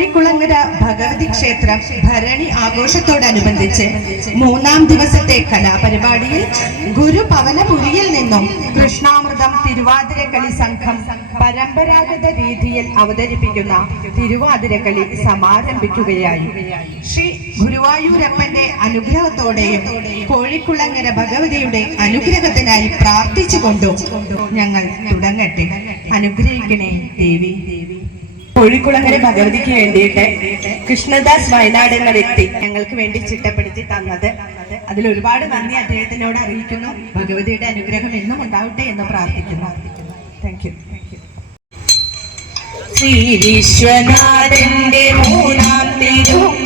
കോഴിക്കുളങ്ങര ഭഗവതി ക്ഷേത്രം ഭരണി ആഘോഷത്തോടനുബന്ധിച്ച് മൂന്നാം ദിവസത്തെ കലാപരിപാടിയിൽ ഗുരു പവനപുരിയിൽ നിന്നും കൃഷ്ണാമൃതം തിരുവാതിരക്കളി സംഘം പരമ്പരാഗത രീതിയിൽ അവതരിപ്പിക്കുന്ന തിരുവാതിരക്കളി സമാരംഭിക്കുകയായി. ശ്രീ ഗുരുവായൂരപ്പന്റെ അനുഗ്രഹത്തോടെയും കോഴിക്കുളങ്ങര ഭഗവതിയുടെ അനുഗ്രഹത്തിനായി പ്രാർത്ഥിച്ചുകൊണ്ടും ഞങ്ങൾ തുടങ്ങട്ടെ. അനുഗ്രഹിക്കണേ ദേവി. കോഴിക്കുളങ്ങര ഭഗവതിക്ക് വേണ്ടിയിട്ട് കൃഷ്ണദാസ് വയനാട് എന്ന വ്യക്തി ഞങ്ങൾക്ക് വേണ്ടി ചിട്ടപ്പെടുത്തി തന്നത്. അതിൽ ഒരുപാട് നന്ദി അദ്ദേഹത്തിനോട് അറിയിക്കുന്നു. ഭഗവതിയുടെ അനുഗ്രഹം എന്നും ഉണ്ടാവട്ടെ എന്ന് പ്രാർത്ഥിക്കുന്നു. താങ്ക് യു ശ്രീ വിശ്വനാഥന്റെ മൂന്നാം തിരുക്കണ്ണിൽ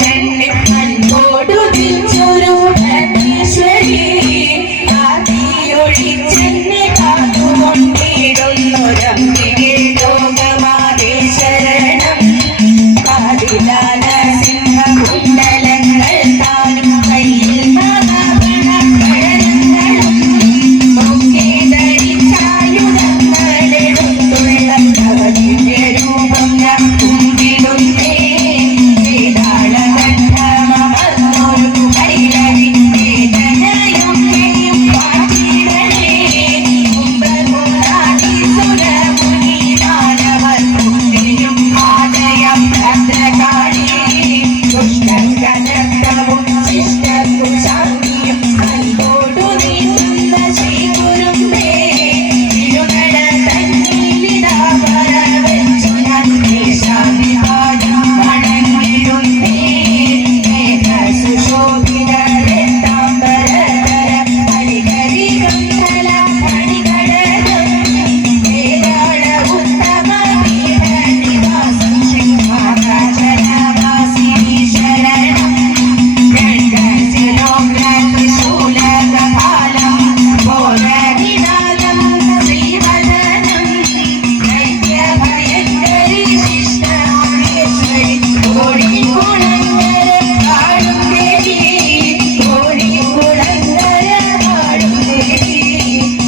Mira.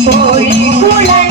കോഴിക്കുളങ്ങര പാടും